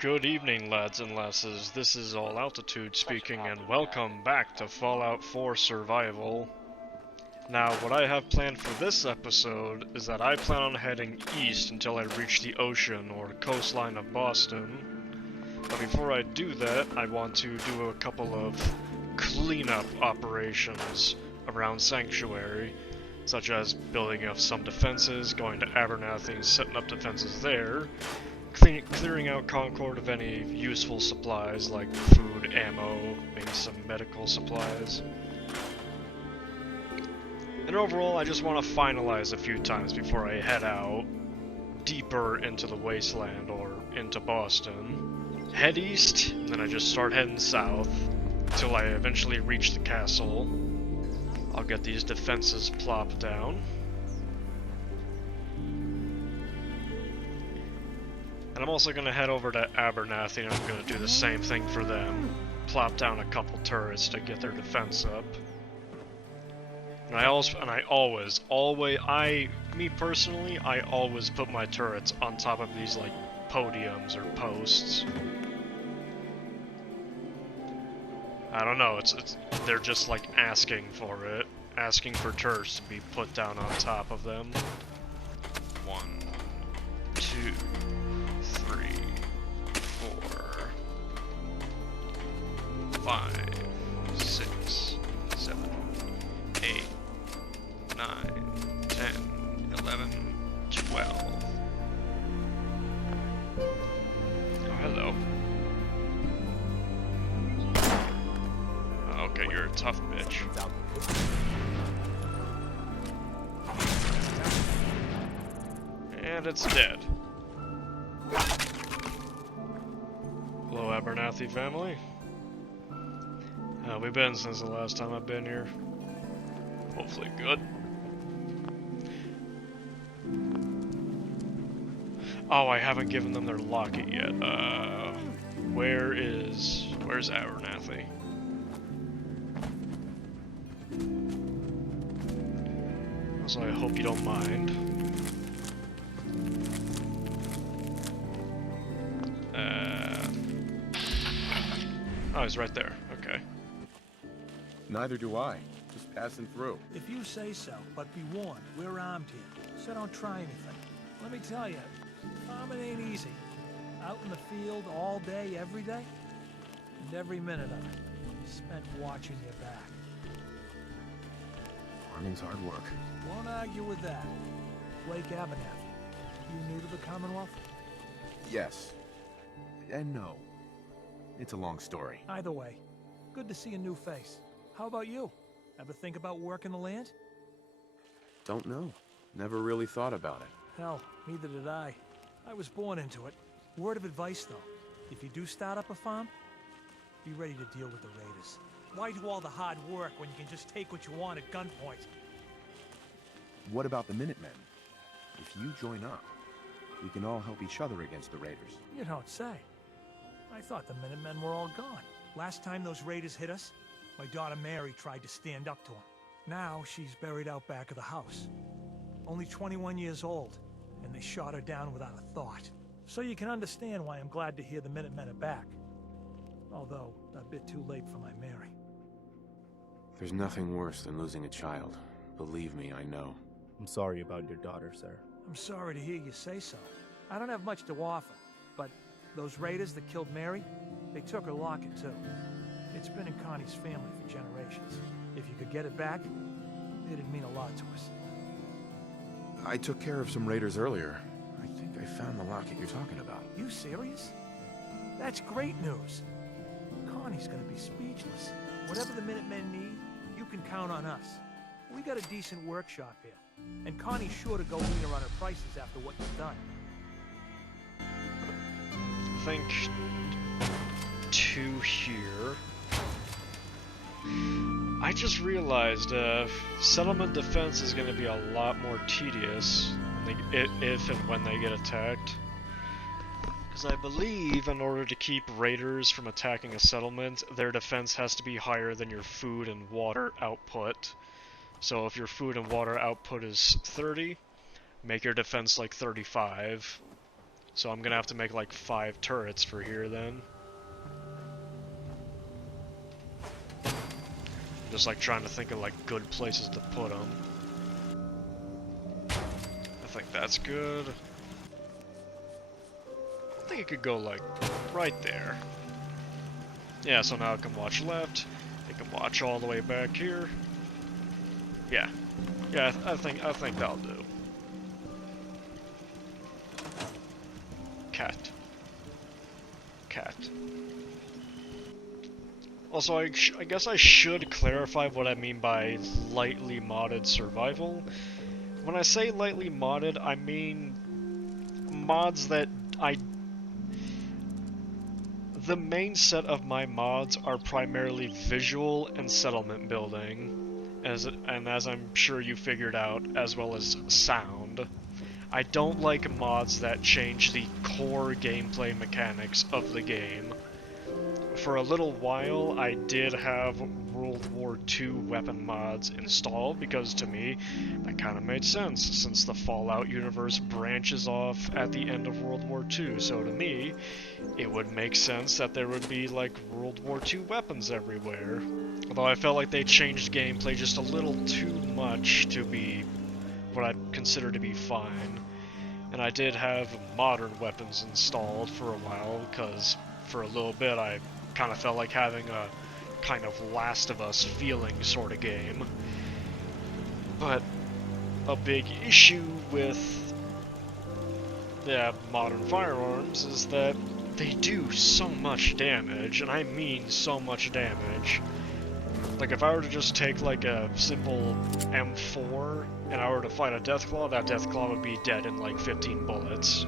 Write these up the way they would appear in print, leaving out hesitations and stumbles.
Good evening, lads and lasses. This is ALLALTITUDE speaking, and welcome back to Fallout 4 Survival. Now, what I have planned for this episode is that I plan on heading east until I reach the ocean or coastline of Boston. But before I do that, I want to do a couple of cleanup operations around Sanctuary, such as building up some defenses, going to Abernathy, setting up defenses there, clearing out Concord of any useful supplies like food, ammo, maybe some medical supplies. And overall, I just want to finalize a few times before I head out deeper into the wasteland or into Boston. Head east, and then I just start heading south until I eventually reach the castle. I'll get these defenses plopped down. And I'm also going to head over to Abernathy, and I'm going to do the same thing for them. Plop down a couple turrets to get their defense up. And I always, me personally, I always put my turrets on top of these, like, podiums or posts. I don't know, they're just, like, asking for it. Asking for turrets to be put down on top of them. 1, 2... 3, 4, 5, 6, 7, 8, 9, 10, 11, 12. Oh, hello. Okay, you're a tough bitch. And it's dead. Hello, Abernathy family. How we been since the last time I've been here? Hopefully good. Oh, I haven't given them their locket yet. Where's Abernathy? So I hope you don't mind. Oh, he's right there. Okay. Neither do I. Just passing through. If you say so, but be warned, we're armed here, so don't try anything. Let me tell you, farming ain't easy. Out in the field all day, every day, and every minute of it spent watching your back. Farming's hard work. Won't argue with that. Blake Abernathy, you new to the Commonwealth? Yes. And no. It's a long story. Either way, good to see a new face. How about you? Ever think about working the land? Don't know. Never really thought about it. Hell, neither did I. I was born into it. Word of advice, though. If you do start up a farm, be ready to deal with the raiders. Why do all the hard work when you can just take what you want at gunpoint? What about the Minutemen? If you join up, we can all help each other against the raiders. You don't say. I thought the Minutemen were all gone. Last time those raiders hit us, my daughter Mary tried to stand up to them. Now she's buried out back of the house. Only 21 years old, and they shot her down without a thought. So you can understand why I'm glad to hear the Minutemen are back. Although, a bit too late for my Mary. There's nothing worse than losing a child. Believe me, I know. I'm sorry about your daughter, sir. I'm sorry to hear you say so. I don't have much to offer, but those raiders that killed Mary, they took her locket too. It's been in Connie's family for generations. If you could get it back, it'd mean a lot to us. I took care of some raiders earlier. I think I found the locket you're talking about. You serious? That's great news. Connie's gonna be speechless. Whatever the Minutemen need, you can count on us. We got a decent workshop here, and Connie's sure to go leaner on her prices after what you've done. I think 2 here. I just realized settlement defense is going to be a lot more tedious if and when they get attacked. Because I believe in order to keep raiders from attacking a settlement, their defense has to be higher than your food and water output. So if your food and water output is 30, make your defense like 35. So I'm gonna have to make like 5 turrets for here then. Just like trying to think of like good places to put them. I think that's good. I think it could go like right there. Yeah, so now it can watch left. It can watch all the way back here. Yeah. Yeah, I think that'll do. Cat. Cat. Also, I guess I should clarify what I mean by lightly modded survival. When I say lightly modded, I mean mods that the main set of my mods are primarily visual and settlement building, as I'm sure you figured out, as well as sound. I don't like mods that change the core gameplay mechanics of the game. For a little while, I did have World War II weapon mods installed because, to me, that kind of made sense, since the Fallout universe branches off at the end of World War II. So to me, it would make sense that there would be, like, World War II weapons everywhere. Although I felt like they changed gameplay just a little too much to be what I'd consider to be fine. And I did have modern weapons installed for a while, because for a little bit I kind of felt like having a kind of Last of Us feeling sort of game. But a big issue with modern firearms is that they do so much damage, and I mean so much damage. Like, if I were to just take, like, a simple M4, and I were to fight a Deathclaw, that Deathclaw would be dead in, like, 15 bullets.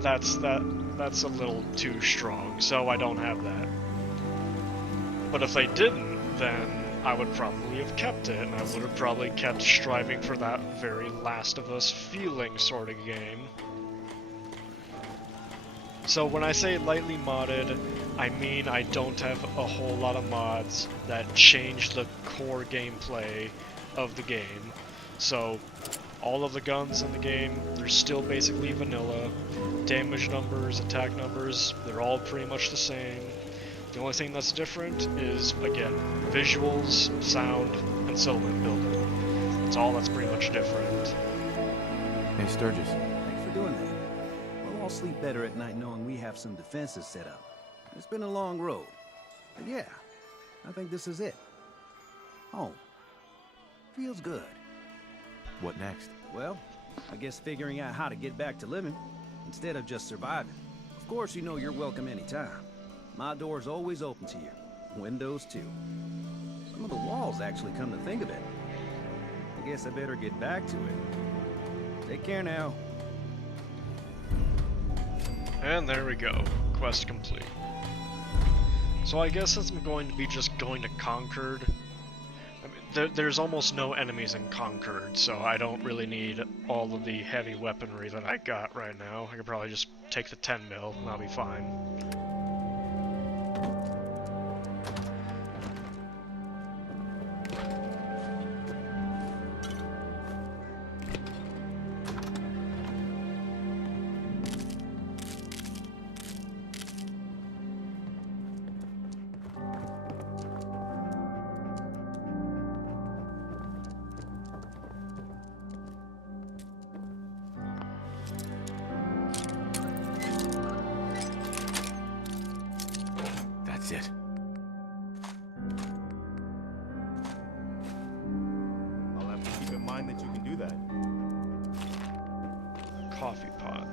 That's a little too strong, so I don't have that. But if they didn't, then I would probably have kept it, and I would have probably kept striving for that very Last of Us feeling sort of game. So when I say lightly modded, I mean I don't have a whole lot of mods that change the core gameplay of the game. So all of the guns in the game, they're still basically vanilla. Damage numbers, attack numbers, they're all pretty much the same. The only thing that's different is, again, visuals, sound, and settlement building. That's all that's pretty much different. Hey, Sturgis. Thanks for doing that. We'll all sleep better at night knowing we have some defenses set up. It's been a long road. But yeah, I think this is it. Home. Feels good. What next? Well, I guess figuring out how to get back to living, instead of just surviving. Of course, you know you're welcome anytime. My door's always open to you. Windows, too. Some of the walls actually come to think of it. I guess I better get back to it. Take care now. And there we go. Quest complete. So I guess since I'm going to be just going to Concord, I mean, there's almost no enemies in Concord, so I don't really need all of the heavy weaponry that I got right now. I could probably just take the 10 mil and I'll be fine. That's it. I'll have to keep in mind that you can do that. Coffee pot.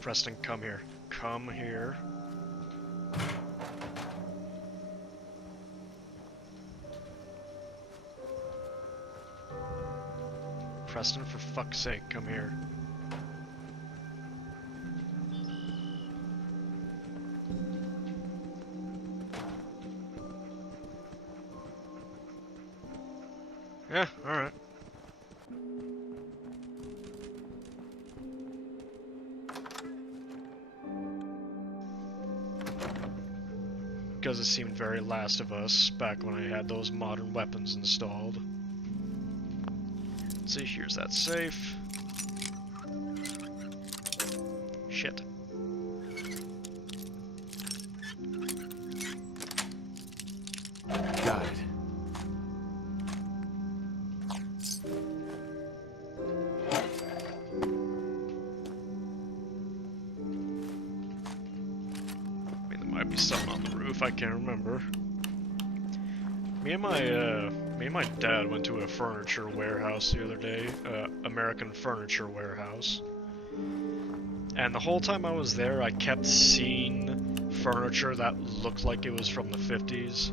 Preston, come here. Come here. Preston, for fuck's sake, come here. Yeah, alright. because it seemed very Last of Us back when I had those modern weapons installed. Let's see, here's that safe. Shit. Got it. I mean, there might be something on the roof, I can't remember. Me and my dad went to a furniture warehouse the other day, American Furniture Warehouse. And the whole time I was there, I kept seeing furniture that looked like it was from the 50s.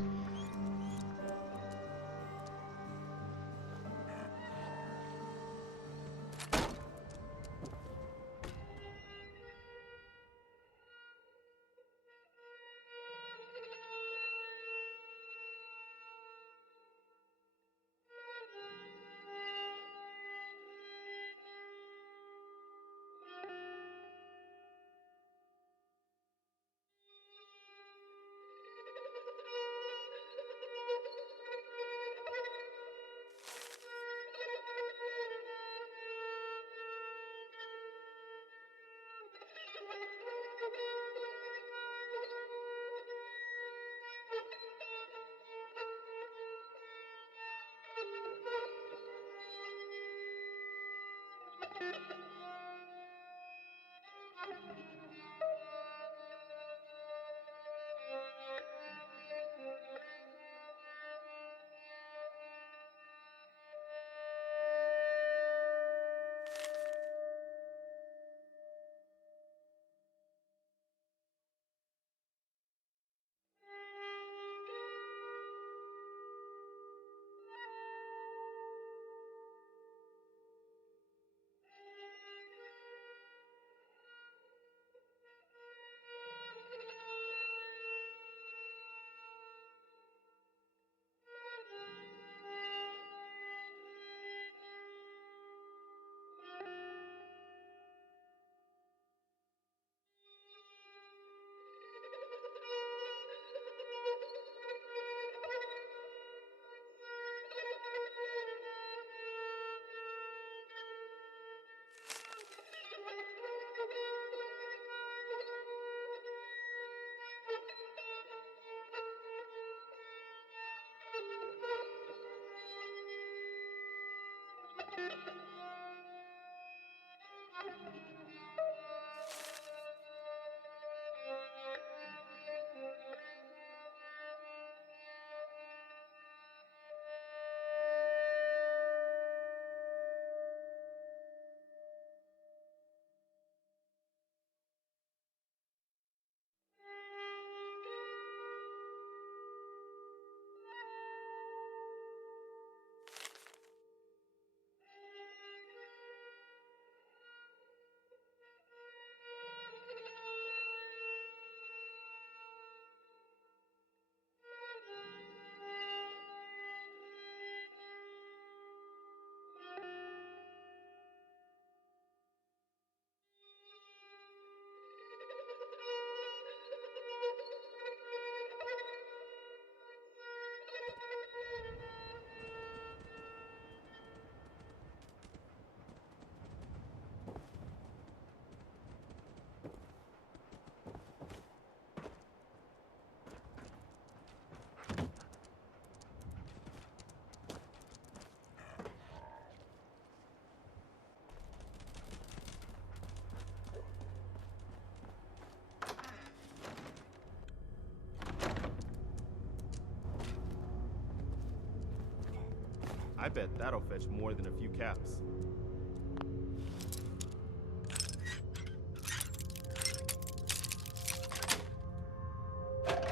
I bet that'll fetch more than a few caps.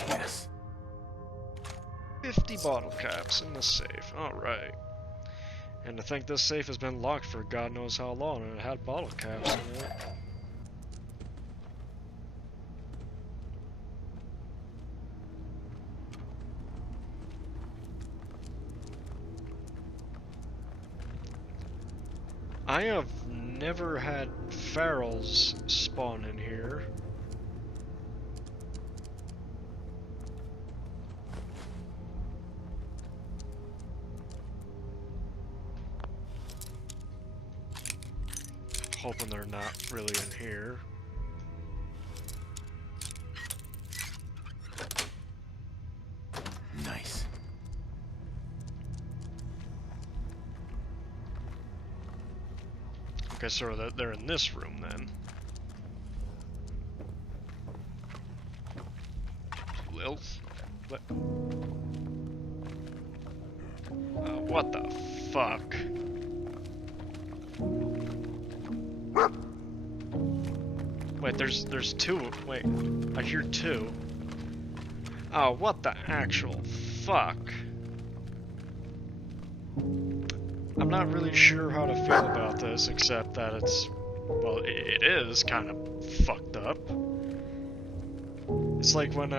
Yes. 50 bottle caps in the safe. Alright. And to think this safe has been locked for God knows how long and it had bottle caps in it. I have never had ferals spawn in here. hoping they're not really in here. Nice. Okay, so they're in this room then. Lil. What the fuck? Wait, there's two. Wait, I hear two. Oh, what the actual fuck? I'm not really sure how to feel about this, except that it's, well, it is kind of fucked up. It's like when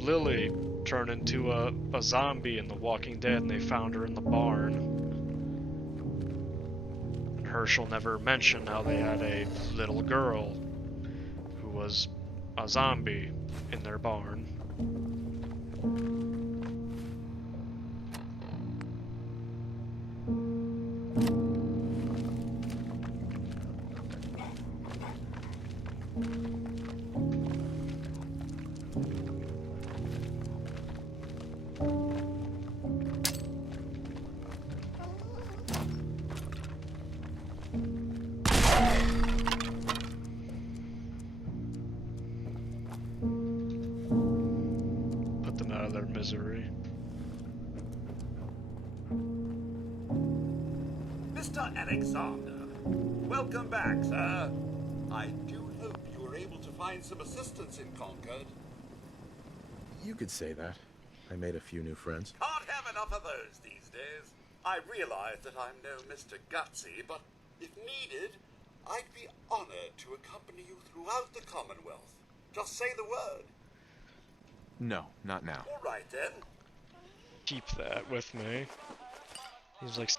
Lily turned into a zombie in The Walking Dead and they found her in the barn. And Herschel never mentioned how they had a little girl who was a zombie in their barn. Put them out of their misery. Mr. Alexander, welcome back, sir. I do hope you were able to find some assistance in Concord. You could say that. I made a few new friends. Can't have enough of those these days. I realize that I'm no Mr. Gutsy, but if needed, I'd be honored to accompany you throughout the Commonwealth. Just say the word. No, not now. All right, then. Keep that with me. He's like,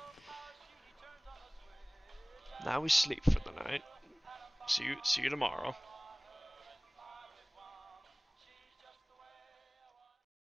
now we sleep for the night. See you tomorrow.